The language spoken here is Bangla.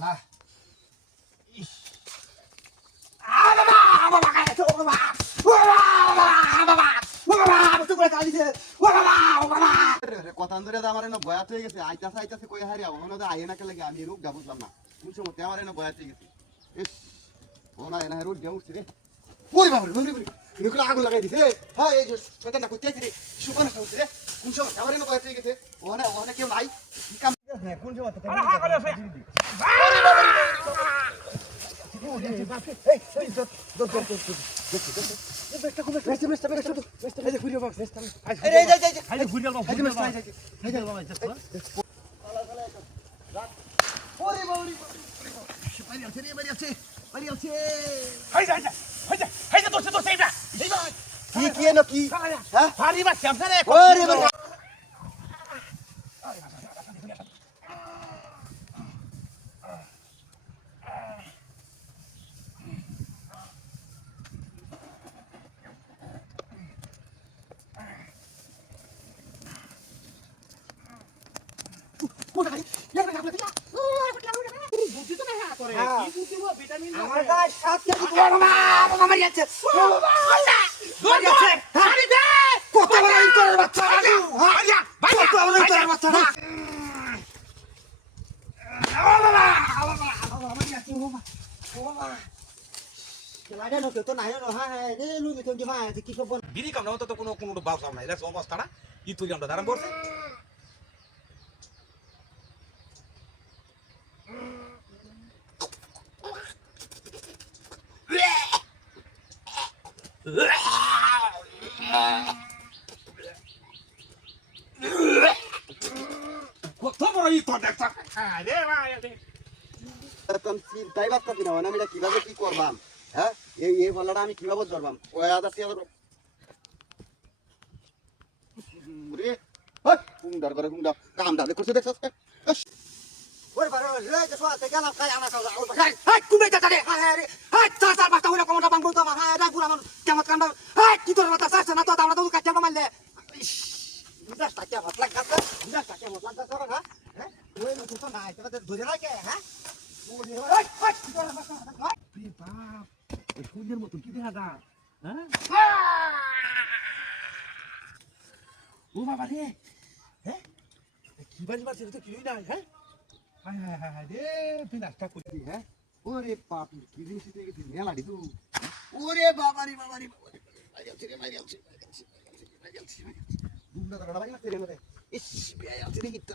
আল্লাহ কথা ধরে আমার এনে বয়াত হয়ে গেছে আইতাছে আইতাছে কই হারিয়া ওখানে আইয়ে না লাগে আমি রোগ যা বুঝলাম না কোন সময় আমার এনে বয়াত হয়ে গেছে ইস ও না এনে রোগ যা উঠছে রে ওরে বাবা রে নিকলা আগুন লাগাই দিছে হ্যাঁ এই যে শয়তান না কইতে রে সুপার না হচ্ছে রে কোন সময় আমার এনে বয়াত হয়ে গেছে ওখানে ওখানে কেউ নাই কি কাম কোন সময় তো ওরে বাবা রে আমার গাছ 7 কেজি বাবা মারিয়াছে কত বড় ইতরের বাচ্চা কত বড় ইতরের বাচ্চা বিড়ি কামড়া তো কোনো কোনো বাউ কাম নাই এলাকা অবস্থাটা ই তুই আমরা দাঁড়ান করছে কত বড় ই তো দেখছ আরে ভাই চিন্তাই পারতাছি না আমি এটা কিভাবে কি করবাম হ্যাঁ এই বলাটা আমি কিভাবে ধরবাম ওই আদা রে হুন্ডার করে হুন্ডা কাম দাদে করছে দেখছ ওরে বারো রে যে সোয়াতে গেলাম খাই আনা খাও হাই হাই তুমি এটা রে হাই রে হাই চার বাতা হইলো কোনটা বাং বলতো আমার হাই রে পুরা মান কেমন কাম হাই কি তোর বাতা চাইছ না তো আমরা তো কাচ্চা মারলে বুঝাস টাকা ভাত লাগাছে বুঝাস টাকা ভাত লাগাছে না হ্যাঁ ওই লোক তো নাই তোরা ধরে রাখে হ্যাঁ ওরে হাই হাই কি তোর বাতা হাই রে বাপ এই সুন্দর মত কি দেখা দা হ্যাঁ ও বাবা রে হ্যাঁ কি বাজি মারছিস তো কি নাই হ্যাঁ হাই হাই হাই হাই রে তুই নাস্তা করবি হ্যাঁ ওরে বাপ কি জিনিস থেকে গেছিস মেলাডি তুই ওরে বাবারি বাবারি বাবারি মাইরালছে বুমনা দাঁড়া ভাই না তেরে মরে ইস বিয়া আছে দেখি তো